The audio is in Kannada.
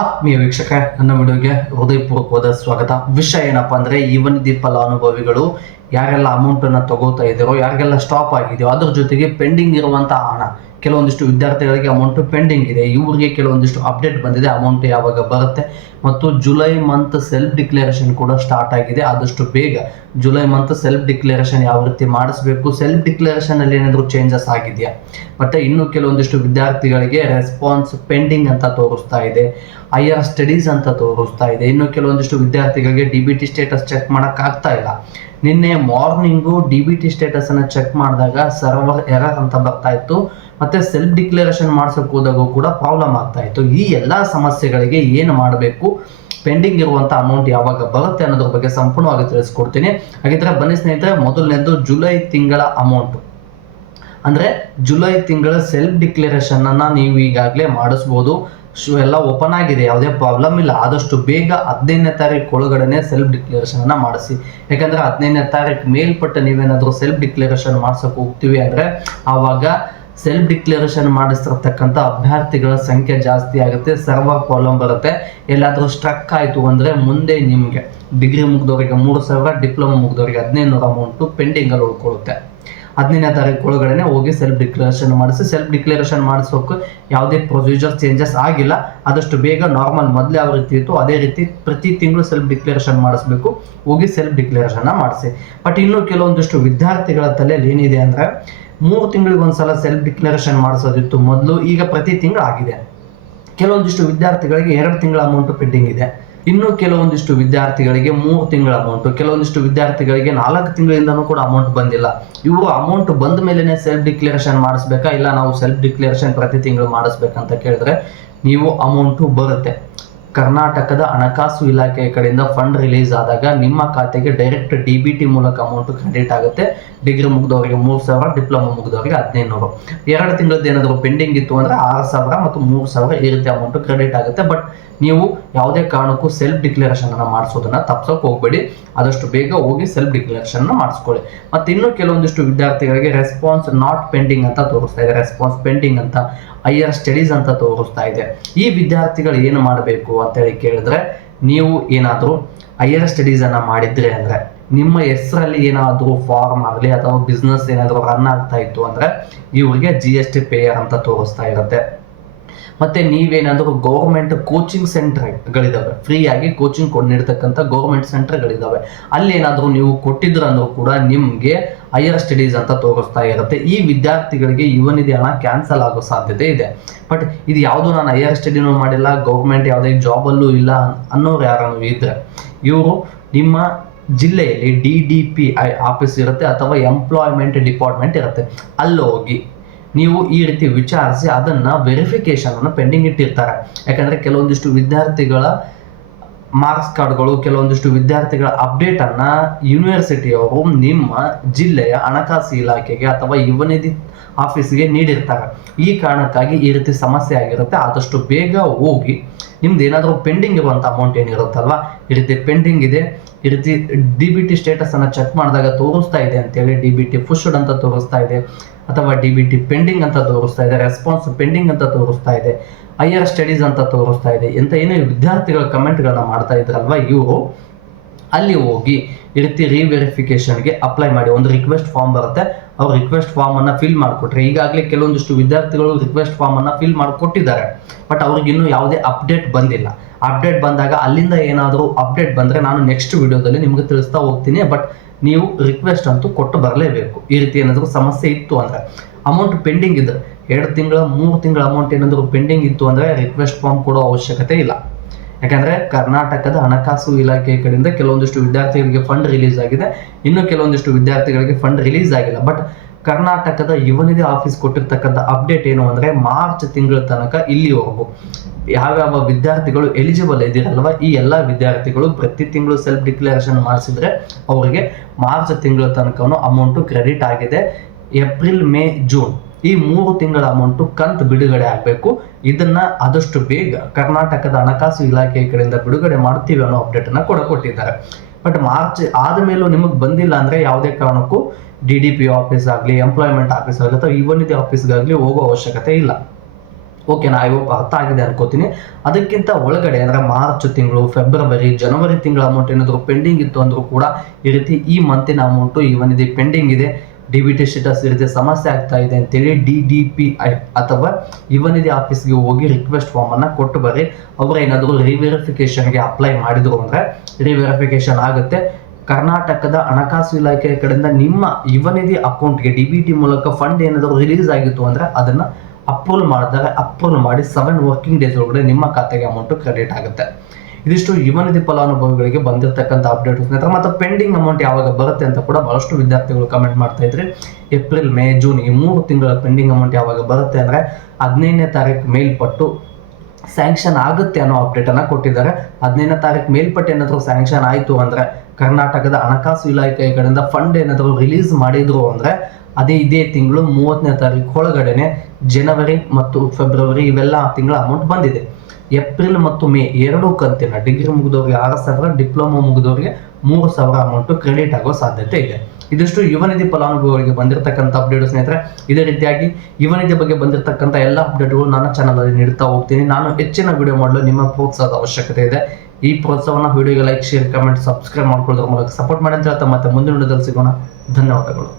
ಆತ್ಮೀಯ ವೀಕ್ಷಕ, ನನ್ನ ವಿಡಿಯೋಗೆ ಹೃದಯಪೂರ್ವಕವಾದ ಸ್ವಾಗತ. ವಿಷಯ ಏನಪ್ಪಾ ಅಂದ್ರೆ, ಈವನಿಧಿ ಫಲಾನುಭವಿಗಳು ಯಾರೆಲ್ಲ ಅಮೌಂಟನ್ನು ತಗೋತಾ ಇದ್ದಾರೋ, ಯಾರಿಗೆಲ್ಲ ಸ್ಟಾಪ್ ಆಗಿದೆಯೋ, ಅದ್ರ ಜೊತೆಗೆ ಪೆಂಡಿಂಗ್ ಇರುವಂತಹ ಹಣ, ಕೆಲವೊಂದಿಷ್ಟು ವಿದ್ಯಾರ್ಥಿಗಳಿಗೆ ಅಮೌಂಟ್ ಪೆಂಡಿಂಗ್ ಇದೆ, ಇವರಿಗೆ ಕೆಲವೊಂದಿಷ್ಟು ಅಪ್ಡೇಟ್ ಬಂದಿದೆ, ಅಮೌಂಟ್ ಯಾವಾಗ ಬರುತ್ತೆ. ಮತ್ತು ಜುಲೈ ಮಂತ್ ಸೆಲ್ಫ್ ಡಿಕ್ಲೇರೇಷನ್ ಕೂಡ ಸ್ಟಾರ್ಟ್ ಆಗಿದೆ. ಆದಷ್ಟು ಬೇಗ ಜುಲೈ ಮಂತ್ ಸೆಲ್ಫ್ ಡಿಕ್ಲೇರೇಷನ್ ಯಾವ ರೀತಿ ಮಾಡಿಸ್ಬೇಕು, ಸೆಲ್ಫ್ ಡಿಕ್ಲೇರೇಷನ್ ಅಲ್ಲಿ ಏನಾದರೂ ಚೇಂಜಸ್ ಆಗಿದೆಯಾ, ಮತ್ತೆ ಇನ್ನು ಕೆಲವೊಂದಿಷ್ಟು ವಿದ್ಯಾರ್ಥಿಗಳಿಗೆ ರೆಸ್ಪಾನ್ಸ್ ಪೆಂಡಿಂಗ್ ಅಂತ ತೋರಿಸ್ತಾ ಇದೆ, ಹೈಯರ್ ಸ್ಟಡೀಸ್ ಅಂತ ತೋರಿಸ್ತಾ ಇದೆ. ಇನ್ನು ಕೆಲವೊಂದಿಷ್ಟು ವಿದ್ಯಾರ್ಥಿಗಳಿಗೆ DBT ಸ್ಟೇಟಸ್ ಚೆಕ್ ಮಾಡಕ್ ಆಗ್ತಾ ಇಲ್ಲ. ನಿನ್ನೆ ಮಾರ್ನಿಂಗು DBT ಸ್ಟೇಟಸ್ ಅನ್ನ ಚೆಕ್ ಮಾಡಿದಾಗ ಸರ್ವರ್ ಎರರ್ ಅಂತ ಬರ್ತಾ ಇತ್ತು, ಮತ್ತೆ ಸೆಲ್ಫ್ ಡಿಕ್ಲೇರೇಷನ್ ಮಾಡ್ಸಕ್ ಹೋದಾಗೂ ಕೂಡ ಪ್ರಾಬ್ಲಮ್ ಆಗ್ತಾ ಇತ್ತು. ಈ ಎಲ್ಲಾ ಸಮಸ್ಯೆಗಳಿಗೆ ಏನು ಮಾಡಬೇಕು, ಪೆಂಡಿಂಗ್ ಇರುವಂತ ಅಮೌಂಟ್ ಯಾವಾಗ ಬರುತ್ತೆ ಅನ್ನೋದ್ರ ಬಗ್ಗೆ ಸಂಪೂರ್ಣವಾಗಿ ತಿಳಿಸ್ಕೊಡ್ತೀನಿ. ಹಾಗಿದ್ರೆ ಬನ್ನಿ ಸ್ನೇಹಿತರೆ, ಮೊದಲನೇದು ಜುಲೈ ತಿಂಗಳ ಅಮೌಂಟ್. ಅಂದ್ರೆ ಜುಲೈ ತಿಂಗಳ ಸೆಲ್ಫ್ ಡಿಕ್ಲೇರೇಷನ್ ಅನ್ನ ನೀವು ಈಗಾಗಲೇ ಮಾಡಿಸ್ಬೋದು. ಎಲ್ಲ ಓಪನ್ ಆಗಿದೆ, ಯಾವುದೇ ಪ್ರಾಬ್ಲಮ್ ಇಲ್ಲ. ಆದಷ್ಟು ಬೇಗ 15ನೇ ತಾರೀಕು ಒಳಗಡೆ ಸೆಲ್ಫ್ ಡಿಕ್ಲೇರೇಷನ್ ಅನ್ನ ಮಾಡಿಸಿ. ಯಾಕಂದ್ರೆ 15ನೇ ತಾರೀಕು ಮೇಲ್ಪಟ್ಟ ನೀವೇನಾದ್ರೂ ಸೆಲ್ಫ್ ಡಿಕ್ಲೇರೇಷನ್ ಮಾಡ್ಸಕ್ ಹೋಗ್ತೀವಿ ಅಂದ್ರೆ ಆವಾಗ ಸೆಲ್ಫ್ ಡಿಕ್ಲೇರೇಷನ್ ಮಾಡಿಸಿರ್ತಕ್ಕಂಥ ಅಭ್ಯರ್ಥಿಗಳ ಸಂಖ್ಯೆ ಜಾಸ್ತಿ ಆಗುತ್ತೆ, ಸರ್ವರ್ ಪ್ರಾಬ್ಲಮ್ ಬರುತ್ತೆ. ಎಲ್ಲಾದ್ರೂ ಸ್ಟ್ರಕ್ ಆಯ್ತು ಅಂದ್ರೆ ಮುಂದೆ ನಿಮ್ಗೆ ಡಿಗ್ರಿ ಮುಗಿದವರಿಗೆ 3,000, ಡಿಪ್ಲೊಮಾ ಮುಗಿದವರಿಗೆ 1,500 ಅಮೌಂಟ್ ಪೆಂಡಿಂಗ್ ಅಲ್ಲಿ ಉಳ್ಕೊಳ್ಳುತ್ತೆ. 15ನೇ ತಾರೀಕು ಒಳಗಡೆ ಹೋಗಿ ಸೆಲ್ಫ್ ಡಿಕ್ಲೇರೇಷನ್ ಮಾಡಿಸಿ. ಸೆಲ್ಫ್ ಡಿಕ್ಲೇರೇಷನ್ ಮಾಡಿಸೋಕೆ ಯಾವುದೇ ಪ್ರೊಸೀಜರ್ ಚೇಂಜಸ್ ಆಗಿಲ್ಲ. ಆದಷ್ಟು ಬೇಗ ನಾರ್ಮಲ್ ಮೊದಲು ಯಾವ ರೀತಿ ಇತ್ತು ಅದೇ ರೀತಿ ಪ್ರತಿ ತಿಂಗಳು ಸೆಲ್ಫ್ ಡಿಕ್ಲೇರೇಷನ್ ಮಾಡಿಸ್ಬೇಕು. ಹೋಗಿ ಸೆಲ್ಫ್ ಡಿಕ್ಲೇರೇಷನ್ ಮಾಡಿಸಿ. ಬಟ್ ಇನ್ನು ಕೆಲವೊಂದಿಷ್ಟು ವಿದ್ಯಾರ್ಥಿಗಳ ತಲೆಯಲ್ಲಿ ಏನಿದೆ ಅಂದ್ರೆ, 3 ತಿಂಗಳಿಗೆ ಒಂದ್ಸಲ ಸೆಲ್ಫ್ ಡಿಕ್ಲೇರೇಷನ್ ಮಾಡಿಸೋದಿತ್ತು ಮೊದಲು, ಈಗ ಪ್ರತಿ ತಿಂಗಳು ಆಗಿದೆ. ಕೆಲವೊಂದಿಷ್ಟು ವಿದ್ಯಾರ್ಥಿಗಳಿಗೆ 2 ತಿಂಗಳ ಅಮೌಂಟ್ ಪೆಂಡಿಂಗ್ ಇದೆ. ಇನ್ನು ಕೆಲವೊಂದಿಷ್ಟು ವಿದ್ಯಾರ್ಥಿಗಳಿಗೆ 3 ತಿಂಗಳ ಅಮೌಂಟ್, ಕೆಲವೊಂದಿಷ್ಟು ವಿದ್ಯಾರ್ಥಿಗಳಿಗೆ 4 ತಿಂಗಳಿಂದನೂ ಕೂಡ ಅಮೌಂಟ್ ಬಂದಿಲ್ಲ. ಇವರು ಅಮೌಂಟ್ ಬಂದ ಮೇಲೆನೆ ಸೆಲ್ಫ್ ಡಿಕ್ಲೇರೇಷನ್ ಮಾಡಿಸ್ಬೇಕಾ, ಇಲ್ಲ ನಾವು ಸೆಲ್ಫ್ ಡಿಕ್ಲೇರೇಷನ್ ಪ್ರತಿ ತಿಂಗಳು ಮಾಡಿಸ್ಬೇಕಂತ ಕೇಳಿದ್ರೆ, ನೀವು ಅಮೌಂಟು ಬರುತ್ತೆ. ಕರ್ನಾಟಕದ ಹಣಕಾಸು ಇಲಾಖೆಯ ಕಡೆಯಿಂದ ಫಂಡ್ ರಿಲೀಸ್ ಆದಾಗ ನಿಮ್ಮ ಖಾತೆಗೆ ಡೈರೆಕ್ಟ್ DBT ಮೂಲಕ ಅಮೌಂಟ್ ಕ್ರೆಡಿಟ್ ಆಗುತ್ತೆ. ಡಿಗ್ರಿ ಮುಗಿದವರಿಗೆ 3,000, ಡಿಪ್ಲೊಮಾ ಮುಗಿದವರಿಗೆ 1,500. 2 ತಿಂಗಳದ್ದು ಏನಾದರೂ ಪೆಂಡಿಂಗ್ ಇತ್ತು ಅಂದ್ರೆ 6,000 ಮತ್ತು 3,000 ಈ ರೀತಿ ಅಮೌಂಟ್ ಕ್ರೆಡಿಟ್ ಆಗುತ್ತೆ. ಬಟ್ ನೀವು ಯಾವುದೇ ಕಾರಣಕ್ಕೂ ಸೆಲ್ಫ್ ಡಿಕ್ಲೇರೇಷನ್ ಅನ್ನ ಮಾಡಿಸೋದನ್ನ ತಪ್ಸೋಕೆ ಹೋಗ್ಬೇಡಿ. ಆದಷ್ಟು ಬೇಗ ಹೋಗಿ ಸೆಲ್ಫ್ ಡಿಕ್ಲೇರೇಷನ್ ಮಾಡಿಸ್ಕೊಳ್ಳಿ. ಮತ್ತೆ ಇನ್ನು ಕೆಲವೊಂದಿಷ್ಟು ವಿದ್ಯಾರ್ಥಿಗಳಿಗೆ ರೆಸ್ಪಾನ್ಸ್ ನಾಟ್ ಪೆಂಡಿಂಗ್ ಅಂತ ತೋರಿಸ್ತಾ ಇದೆ, ರೆಸ್ಪಾನ್ಸ್ ಪೆಂಡಿಂಗ್ ಅಂತ, ಹೈಯರ್ ಸ್ಟಡೀಸ್ ಅಂತ ತೋರಿಸ್ತಾ ಇದೆ. ಈ ವಿದ್ಯಾರ್ಥಿಗಳು ಏನು ಮಾಡಬೇಕು ಅಂತೇಳಿ ಕೇಳಿದ್ರೆ, ನೀವು ಏನಾದರೂ ಹೈಯರ್ ಸ್ಟಡೀಸ್ ಅನ್ನ ಮಾಡಿದ್ರೆ ಅಂದ್ರೆ, ನಿಮ್ಮ ಹೆಸರಲ್ಲಿ ಏನಾದರೂ ಫಾರ್ಮ್ ಆಗಲಿ ಅಥವಾ ಬಿಸ್ನೆಸ್ ಏನಾದರೂ ರನ್ ಆಗ್ತಾ ಇತ್ತು ಅಂದ್ರೆ ಇವರಿಗೆ GST ಪೇಯರ್ ಅಂತ ತೋರಿಸ್ತಾ ಇರುತ್ತೆ. ಮತ್ತೆ ನೀವೇನಾದರೂ ಗೌರ್ಮೆಂಟ್ ಕೋಚಿಂಗ್ ಸೆಂಟರ್ಗಳಿದಾವೆ, ಫ್ರೀ ಆಗಿ ಕೋಚಿಂಗ್ ನೀಡ್ತಕ್ಕಂಥ ಗೌರ್ಮೆಂಟ್ ಸೆಂಟರ್ಗಳಿದಾವೆ, ಅಲ್ಲೇನಾದರೂ ನೀವು ಕೊಟ್ಟಿದ್ರಂದ್ರೂ ಕೂಡ ನಿಮ್ಗೆ ಹೈಯರ್ ಸ್ಟಡೀಸ್ ಅಂತ ತೋರಿಸ್ತಾ ಇರುತ್ತೆ. ಈ ವಿದ್ಯಾರ್ಥಿಗಳಿಗೆ ಯುವನಿಧಿ ಹಣ ಕ್ಯಾನ್ಸಲ್ ಆಗೋ ಸಾಧ್ಯತೆ ಇದೆ. ಬಟ್ ಇದು ಯಾವುದು ನಾನು ಹೈಯರ್ ಸ್ಟಡಿನೂ ಮಾಡಿಲ್ಲ, ಗೌರ್ಮೆಂಟ್ ಯಾವುದೇ ಜಾಬಲ್ಲೂ ಇಲ್ಲ ಅನ್ನೋರು ಯಾರನ್ನು ಇದ್ರೆ, ಇವರು ನಿಮ್ಮ ಜಿಲ್ಲೆಯಲ್ಲಿ DDPI ಆಫೀಸ್ ಇರುತ್ತೆ ಅಥವಾ ಎಂಪ್ಲಾಯ್ಮೆಂಟ್ ಡಿಪಾರ್ಟ್ಮೆಂಟ್ ಇರುತ್ತೆ, ಅಲ್ಲಿ ಹೋಗಿ ನೀವು ಈ ರೀತಿ ವಿಚಾರಿಸಿ ಅದನ್ನ ವೆರಿಫಿಕೇಶನ್ ಅನ್ನು ಪೆಂಡಿಂಗ್ ಇಟ್ಟಿರ್ತಾರೆ. ಯಾಕಂದ್ರೆ ಕೆಲವೊಂದಿಷ್ಟು ವಿದ್ಯಾರ್ಥಿಗಳ ಮಾರ್ಕ್ಸ್ ಕಾರ್ಡ್ಗಳು, ಕೆಲವೊಂದಿಷ್ಟು ವಿದ್ಯಾರ್ಥಿಗಳ ಅಪ್ಡೇಟ್ ಅನ್ನ ಯೂನಿವರ್ಸಿಟಿಯವರು ನಿಮ್ಮ ಜಿಲ್ಲೆಯ ಹಣಕಾಸು ಇಲಾಖೆಗೆ ಅಥವಾ ಯುವನಿಧಿ ಆಫೀಸ್ಗೆ ನೀಡಿರ್ತಾರೆ. ಈ ಕಾರಣಕ್ಕಾಗಿ ಈ ರೀತಿ ಸಮಸ್ಯೆ ಆಗಿರುತ್ತೆ. ಆದಷ್ಟು ಬೇಗ ಹೋಗಿ ನಿಮ್ದು ಏನಾದರೂ ಪೆಂಡಿಂಗ್ ಇರುವಂಥ ಅಮೌಂಟ್ ಏನಿರುತ್ತಲ್ವಾ, ಈ ರೀತಿ ಪೆಂಡಿಂಗ್ ಇದೆ, ಈ ರೀತಿ DBT ಸ್ಟೇಟಸ್ ಅನ್ನ ಚೆಕ್ ಮಾಡಿದಾಗ ತೋರಿಸ್ತಾ ಇದೆ ಅಂತೇಳಿ DBT ಪುಷ್ಡ್ ಅಂತ ತೋರಿಸ್ತಾ ಇದೆ, ಅಥವಾ DBT ಪೆಂಡಿಂಗ್ ಅಂತ ತೋರಿಸ್ತಾ ಇದೆ, ರೆಸ್ಪಾನ್ಸ್ ಪೆಂಡಿಂಗ್ ಅಂತ ತೋರಿಸ್ತಾ ಇದೆ, ಹೈಯರ್ ಸ್ಟಡೀಸ್ ಅಂತ ತೋರಿಸ್ತಾ ಇದೆ ಅಂತ ಏನೋ ವಿದ್ಯಾರ್ಥಿಗಳ ಕಮೆಂಟ್ಗಳನ್ನ ಮಾಡ್ತಾ ಇದ್ರಲ್ವಾ, ಇವರು ಅಲ್ಲಿ ಹೋಗಿ ಈ ರೀತಿ ರಿವೆರಿಫಿಕೇಶನ್ಗೆ ಅಪ್ಲೈ ಮಾಡಿ. ಒಂದು ರಿಕ್ವೆಸ್ಟ್ ಫಾರ್ಮ್ ಬರುತ್ತೆ, ಅವ್ರು ರಿಕ್ವೆಸ್ಟ್ ಫಾರ್ಮ್ ಅನ್ನ ಫಿಲ್ ಮಾಡಿಕೊಟ್ರೆ, ಈಗಾಗಲೇ ಕೆಲವೊಂದಿಷ್ಟು ವಿದ್ಯಾರ್ಥಿಗಳು ರಿಕ್ವೆಸ್ಟ್ ಫಾರ್ಮ್ ಅನ್ನ ಫಿಲ್ ಮಾಡಿಕೊಟ್ಟಿದ್ದಾರೆ, ಬಟ್ ಅವ್ರಿಗೆ ಇನ್ನೂ ಯಾವುದೇ ಅಪ್ಡೇಟ್ ಬಂದಿಲ್ಲ. ಅಪ್ಡೇಟ್ ಬಂದಾಗ ಅಲ್ಲಿಂದ ಏನಾದರೂ ಅಪ್ಡೇಟ್ ಬಂದ್ರೆ ನಾನು ನೆಕ್ಸ್ಟ್ ವಿಡಿಯೋದಲ್ಲಿ ನಿಮ್ಗೆ ತಿಳಿಸ್ತಾ ಹೋಗ್ತೀನಿ. ಬಟ್ ನೀವು ರಿಕ್ವೆಸ್ಟ್ ಅಂತೂ ಕೊಟ್ಟು ಬರಲೇಬೇಕು. ಈ ರೀತಿ ಏನಾದರೂ ಸಮಸ್ಯೆ ಇತ್ತು ಅಂದ್ರೆ, ಅಮೌಂಟ್ ಪೆಂಡಿಂಗ್ ಇದ್ರೆ 2 ತಿಂಗಳ 3 ತಿಂಗಳ ಅಮೌಂಟ್ ಏನಾದರೂ ಪೆಂಡಿಂಗ್ ಇತ್ತು ಅಂದ್ರೆ ರಿಕ್ವೆಸ್ಟ್ ಫಾರ್ಮ್ ಕೊಡೋ ಅವಶ್ಯಕತೆ ಇಲ್ಲ. ಯಾಕಂದ್ರೆ ಕರ್ನಾಟಕದ ಹಣಕಾಸು ಇಲಾಖೆ ಕಡೆಯಿಂದ ಕೆಲವೊಂದಿಷ್ಟು ವಿದ್ಯಾರ್ಥಿಗಳಿಗೆ ಫಂಡ್ ರಿಲೀಸ್ ಆಗಿದೆ, ಇನ್ನು ಕೆಲವೊಂದಿಷ್ಟು ವಿದ್ಯಾರ್ಥಿಗಳಿಗೆ ಫಂಡ್ ರಿಲೀಸ್ ಆಗಿಲ್ಲ. ಬಟ್ ಕರ್ನಾಟಕದ ಯುವನಿಧಿ ಆಫೀಸ್ ಕೊಟ್ಟಿರ್ತಕ್ಕಂಥ ಅಪ್ಡೇಟ್ ಏನು ಅಂದ್ರೆ, ಮಾರ್ಚ್ ತಿಂಗಳ ತನಕ ಇಲ್ಲಿವರೆಗೂ ಯಾವ್ಯಾವ ವಿದ್ಯಾರ್ಥಿಗಳು ಎಲಿಜಿಬಲ್ ಇದಿರಲ್ವ, ಈ ಎಲ್ಲ ವಿದ್ಯಾರ್ಥಿಗಳು ಪ್ರತಿ ತಿಂಗಳು ಸೆಲ್ಫ್ ಡಿಕ್ಲೇರೇಷನ್ ಮಾಡಿಸಿದ್ರೆ ಅವರಿಗೆ ಮಾರ್ಚ್ ತಿಂಗಳ ತನಕ ಅಮೌಂಟ್ ಕ್ರೆಡಿಟ್ ಆಗಿದೆ. ಏಪ್ರಿಲ್, ಮೇ, ಜೂನ್ ಈ 3 ತಿಂಗಳ ಅಮೌಂಟ್ ಕಂತು ಬಿಡುಗಡೆ ಆಗಬೇಕು. ಇದನ್ನ ಆದಷ್ಟು ಬೇಗ ಕರ್ನಾಟಕದ ಹಣಕಾಸು ಇಲಾಖೆಯ ಕಡೆಯಿಂದ ಬಿಡುಗಡೆ ಮಾಡ್ತೀವಿ ಅನ್ನೋ ಅಪ್ಡೇಟ್ ಅನ್ನ ಕೊಟ್ಟಿದ್ದಾರೆ. ಬಟ್ ಮಾರ್ಚ್ ಆದ್ಮೇಲೂ ನಿಮಗೆ ಬಂದಿಲ್ಲ ಅಂದ್ರೆ ಯಾವುದೇ ಕಾರಣಕ್ಕೂ DDP ಆಫೀಸ್ ಆಗಲಿ, ಎಂಪ್ಲಾಯ್ಮೆಂಟ್ ಆಫೀಸ್ ಆಗಲಿ ಅಥವಾ ಯುವನಿಧಿ ಆಫೀಸ್ಗಾಗಲಿ ಹೋಗೋ ಅವಶ್ಯಕತೆ ಇಲ್ಲ. ಓಕೆನಾ? ಐ ಹೋಪ್ ಅರ್ಥ ಆಗಿದೆ ಅನ್ಕೋತೀನಿ. ಅದಕ್ಕಿಂತ ಒಳಗಡೆ ಅಂದರೆ ಮಾರ್ಚ್ ತಿಂಗಳು, ಫೆಬ್ರವರಿ, ಜನವರಿ ತಿಂಗಳ ಅಮೌಂಟ್ ಏನಾದರೂ ಪೆಂಡಿಂಗ್ ಇತ್ತು ಅಂದರೂ ಕೂಡ ಈ ರೀತಿ ಈ ಮಂತಿನ ಅಮೌಂಟು ಇವನಿದೆ ಪೆಂಡಿಂಗ್ ಇದೆ, DBT ಸ್ಟೇಟಸ್ ಈ ರೀತಿ ಸಮಸ್ಯೆ ಆಗ್ತಾ ಇದೆ ಅಂತೇಳಿ DDPI ಅಥವಾ ಇವನಿದೆ ಆಫೀಸ್ಗೆ ಹೋಗಿ ರಿಕ್ವೆಸ್ಟ್ ಫಾರ್ಮನ್ನು ಕೊಟ್ಟು ಬರ್ರಿ. ಅವರು ಏನಾದರೂ ರಿವೆರಿಫಿಕೇಷನ್ಗೆ ಅಪ್ಲೈ ಮಾಡಿದ್ರು ಅಂದರೆ ರಿವೆರಿಫಿಕೇಷನ್ ಆಗುತ್ತೆ. ಕರ್ನಾಟಕದ ಹಣಕಾಸು ಇಲಾಖೆ ಕಡೆಯಿಂದ ನಿಮ್ಮ ಇವನಿಧಿ ಅಕೌಂಟ್ಗೆ DBT ಮೂಲಕ ಫಂಡ್ ಏನಾದರೂ ರಿಲೀಸ್ ಆಗಿತ್ತು ಅಂದರೆ ಅದನ್ನು ಅಪ್ರೂವಲ್ ಮಾಡ್ತಾರೆ. ಅಪ್ರೂವಲ್ ಮಾಡಿ 7 ವರ್ಕಿಂಗ್ ಡೇಸ್ ಒಳಗಡೆ ನಿಮ್ಮ ಖಾತೆಗೆ ಅಮೌಂಟು ಕ್ರೆಡಿಟ್ ಆಗುತ್ತೆ. ಇದಿಷ್ಟು ಇವನಿಧಿ ಫಲಾನುಭವಿಗಳಿಗೆ ಬಂದಿರತಕ್ಕಂಥ ಅಪ್ಡೇಟ್ ಸ್ನೇಹಿತರೆ. ಮತ್ತು ಪೆಂಡಿಂಗ್ ಅಮೌಂಟ್ ಯಾವಾಗ ಬರುತ್ತೆ ಅಂತ ಕೂಡ ಬಹಳಷ್ಟು ವಿದ್ಯಾರ್ಥಿಗಳು ಕಮೆಂಟ್ ಮಾಡ್ತಾ ಇದ್ರಿ. ಏಪ್ರಿಲ್, ಮೇ, ಜೂನ್ ಈ 3 ತಿಂಗಳ ಪೆಂಡಿಂಗ್ ಅಮೌಂಟ್ ಯಾವಾಗ ಬರುತ್ತೆ ಅಂದರೆ 15ನೇ ತಾರೀಕು ಮೇಲ್ಪಟ್ಟು ಸ್ಯಾಂಕ್ಷನ್ ಆಗುತ್ತೆ ಅನ್ನೋ ಅಪ್ಡೇಟನ್ನು ಕೊಟ್ಟಿದ್ದಾರೆ. 15ನೇ ತಾರೀಕು ಮೇಲ್ಪಟ್ಟು ಏನಾದರೂ ಸ್ಯಾಂಕ್ಷನ್ ಆಯಿತು ಅಂದರೆ ಕರ್ನಾಟಕದ ಹಣಕಾಸು ಇಲಾಖೆಯ ಕಡೆಯಿಂದ ಫಂಡ್ ಏನಾದರೂ ರಿಲೀಸ್ ಮಾಡಿದ್ರು ಅಂದರೆ ಇದೇ ತಿಂಗಳು 30ನೇ ತಾರೀಕು ಒಳಗಡೆನೆ ಜನವರಿ ಮತ್ತು ಫೆಬ್ರವರಿ ಇವೆಲ್ಲ ತಿಂಗಳ ಅಮೌಂಟ್ ಬಂದಿದೆ. ಏಪ್ರಿಲ್ ಮತ್ತು ಮೇ 2 ಕಂತಿನ ಡಿಗ್ರಿ ಮುಗಿದವರಿಗೆ 6,000, ಡಿಪ್ಲೊಮಾ ಮುಗಿದವರಿಗೆ 3,000 ಅಮೌಂಟು ಕ್ರೆಡಿಟ್ ಆಗೋ ಸಾಧ್ಯತೆ ಇದೆ. ಇದಿಷ್ಟು ಯುವನಿಧಿ ಫಲಾನುಭವಿಗಳಿಗೆ ಬಂದಿರತಕ್ಕಂಥ ಅಪ್ಡೇಟ್ ಸ್ನೇಹಿತರೆ. ಇದೇ ರೀತಿಯಾಗಿ ಯುವನಿಧಿ ಬಗ್ಗೆ ಬಂದಿರತಕ್ಕಂಥ ಎಲ್ಲ ಅಪ್ಡೇಟ್ಗಳು ನನ್ನ ಚಾನಲಲ್ಲಿ ನೀಡ್ತಾ ಹೋಗ್ತೀನಿ. ನಾನು ಹೆಚ್ಚಿನ ವಿಡಿಯೋ ಮಾಡಲು ನಿಮ್ಮ ಪ್ರೋತ್ಸಾಹದ ಅವಶ್ಯಕತೆ ಇದೆ. ಈ ಪ್ರೋತ್ಸಾಹವನ್ನು ವಿಡಿಯೋಗೆ ಲೈಕ್, ಶೇರ್, ಕಮೆಂಟ್, ಸಬ್ಸ್ಕ್ರೈಬ್ ಮಾಡ್ಕೊಳ್ಳೋದ್ರ ಮೂಲಕ ಸಪೋರ್ಟ್ ಮಾಡಿ ಅಂತ ಹೇಳ್ತಾ ಮತ್ತೆ ಮುಂದಿನ ವಿಡಿಯೋದಲ್ಲಿ ಸಿಗೋಣ. ಧನ್ಯವಾದಗಳು.